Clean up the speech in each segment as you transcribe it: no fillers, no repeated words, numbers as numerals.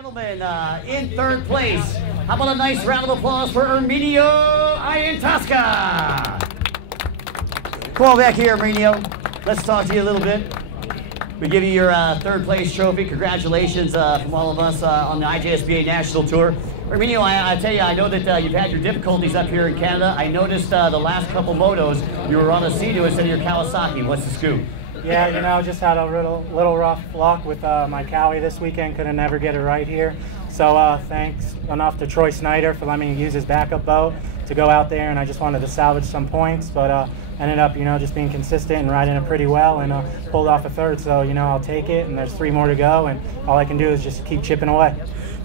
Gentlemen, in third place, how about a nice round of applause for Herminio Iantasca? Come on back here, Herminio. Let's talk to you a little bit. We give you your third place trophy. Congratulations from all of us on the IJSBA National Tour. Herminio, I tell you, I know that you've had your difficulties up here in Canada. I noticed the last couple motos, you were on a Sea-Doo instead of your Kawasaki. What's the scoop? Yeah, you know, just had a little rough luck with my Cowie this weekend. Couldn't never get it right here. So thanks enough to Troy Snyder for letting me use his backup boat to go out there, and I just wanted to salvage some points, but ended up, you know, just being consistent and riding it pretty well, and pulled off a third. So, you know, I'll take it, and there's 3 more to go, and all I can do is just keep chipping away.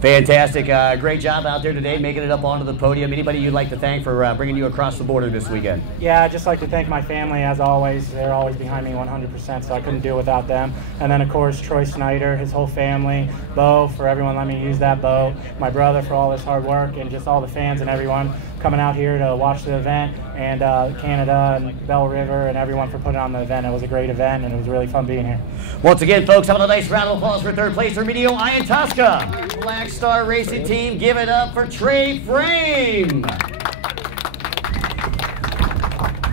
Fantastic. Great job out there today, making it up onto the podium. Anybody you'd like to thank for bringing you across the border this weekend? Yeah, I'd just like to thank my family, as always. They're always behind me 100%, so I couldn't do it without them. And then, of course, Troy Snyder, his whole family, Bo, for everyone letting me use that boat, my brother for all his hard work, and just all the fans and everyone coming out here to watch the event, and Canada and Belle River and everyone for putting on the event. It was a great event, and it was really fun being here. Once again, folks, have a nice round of applause for third place, Herminio Iantasca. Black Star Racing Team, give it up for Trey Frame.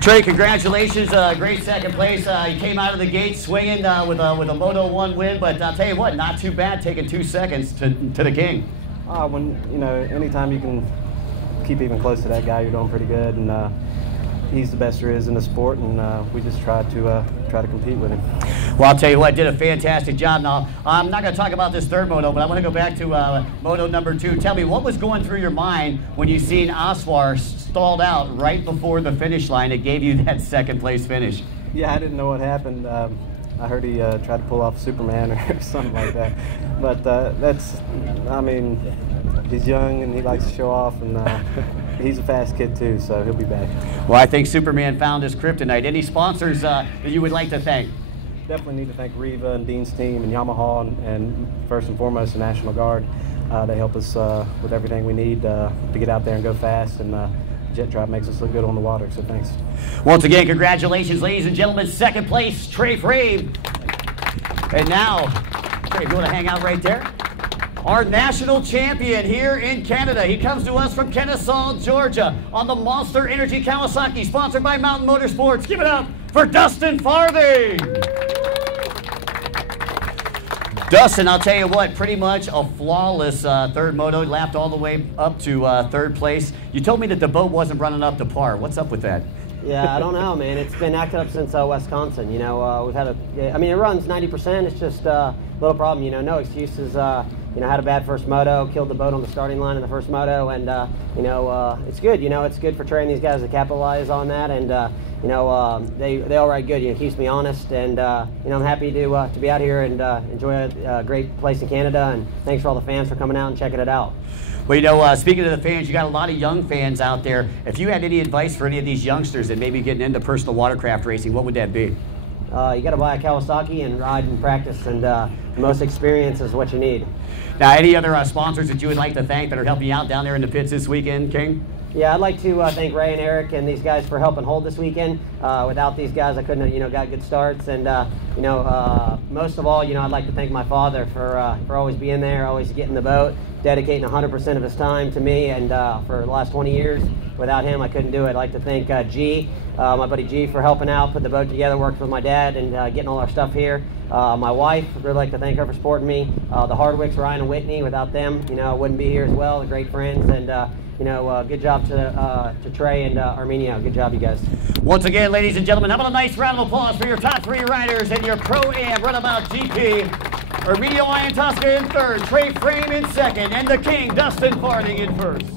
Trey, congratulations, great second place. You came out of the gate swinging with a Moto 1 win, but I'll tell you what, not too bad taking 2 seconds to the king. When, you know, anytime you can keep even close to that guy, you're doing pretty good, and he's the best there is in the sport, and we just try to compete with him. Well, I'll tell you what, did a fantastic job. Now, I'm not going to talk about this third moto, but I want to go back to moto number 2. Tell me, what was going through your mind when you seen Aswar stalled out right before the finish line? It gave you that second place finish. Yeah, I didn't know what happened. I heard he tried to pull off Superman or something like that. But that's, I mean, he's young and he likes to show off, and he's a fast kid too, so he'll be back. Well, I think Superman found his kryptonite. Any sponsors that you would like to thank? Definitely need to thank Riva and Dean's team and Yamaha, and first and foremost the National Guard. They help us with everything we need to get out there and go fast, and Jet Drop makes us look good on the water, so thanks. Once again, congratulations, ladies and gentlemen. Second place, Trey Frame. And now, Trey, if you want to hang out right there, our national champion here in Canada. He comes to us from Kennesaw, Georgia, on the Monster Energy Kawasaki, sponsored by Mountain Motorsports. Give it up for Dustin Farthing. Dustin, I'll tell you what, pretty much a flawless third moto, lapped all the way up to third place. You told me that the boat wasn't running up to par. What's up with that? Yeah, I don't know, man. It's been acting up since Wisconsin. You know, we've had I mean, it runs 90%. It's just a little problem. You know, no excuses. You know, had a bad first moto, killed the boat on the starting line in the first moto, and you know, it's good. You know, it's good for training these guys to capitalize on that, and you know, they all ride good. You know, it keeps me honest, and you know, I'm happy to be out here and enjoy a great place in Canada. And thanks for all the fans for coming out and checking it out. Well, you know, speaking of the fans, you got a lot of young fans out there. If you had any advice for any of these youngsters that may be getting into personal watercraft racing, what would that be? You got to buy a Kawasaki and ride and practice, and the most experience is what you need. Now, any other sponsors that you would like to thank that are helping you out down there in the pits this weekend, King? Yeah, I'd like to thank Ray and Eric and these guys for helping hold this weekend. Without these guys, I couldn't have, you know, got good starts. And you know, most of all, you know, I'd like to thank my father for always being there, always getting the boat, dedicating 100% of his time to me, and for the last 20 years. Without him, I couldn't do it. I'd like to thank G, my buddy G, for helping out, put the boat together, worked with my dad, and getting all our stuff here. My wife, I'd really like to thank her for supporting me. The Hardwicks, Ryan and Whitney, without them, you know, I wouldn't be here as well. They're great friends, and you know, good job to Trey and Herminio. Good job, you guys. Once again, ladies and gentlemen, how about a nice round of applause for your top 3 riders in your Pro-Am Runabout GP. Herminio Iantasca in third, Trey Frame in second, and the King, Dustin Farthing, in first.